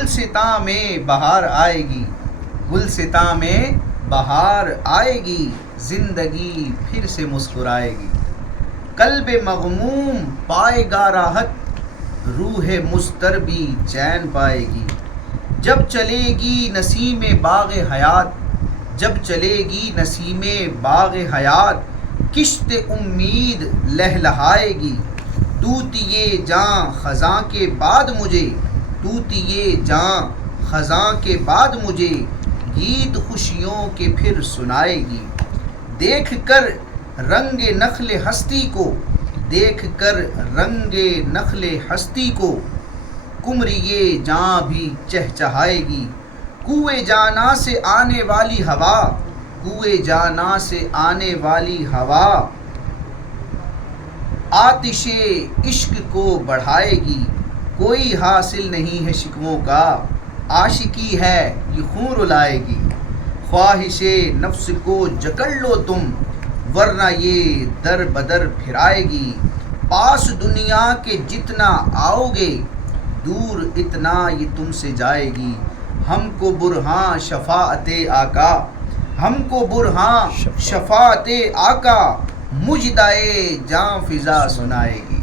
گلستاں میں بہار آئے گی، گلستاں میں بہار آئے گی، زندگی پھر سے مسکرائے گی۔ قلب مغموم پائے گا راحت، روح مضطربی چین پائے گی۔ جب چلے گی نسیم باغ حیات، جب چلے گی نسیم باغ حیات، کشت امید لہلہائے گی۔ طوطئ جاں خزاں کے بعد مجھے، طوطئ جاں خزاں کے بعد مجھے، گیت خوشیوں کے پھر سنائے گی۔ دیکھ کر رنگ نخل ہستی کو، دیکھ کر رنگ نخل ہستی کو، قمریِ جاں بھی چہچہائے گی۔ کوہ جانا سے آنے والی ہوا، کوہ جانا سے آنے والی ہوا، آتش عشق کو بڑھائے گی۔ کوئی حاصل نہیں ہے شکووں کا، عاشقی ہے یہ خون رلائے گی۔ خواہش نفس کو جکڑ لو تم، ورنہ یہ در بدر پھرائے گی۔ پاس دنیا کے جتنا آؤ گے، دور اتنا یہ تم سے جائے گی۔ ہم کو برہاں شفاعت آقا، ہم کو برہاں شفاعت آقا، مژدہ جاں فضا سنائے گی۔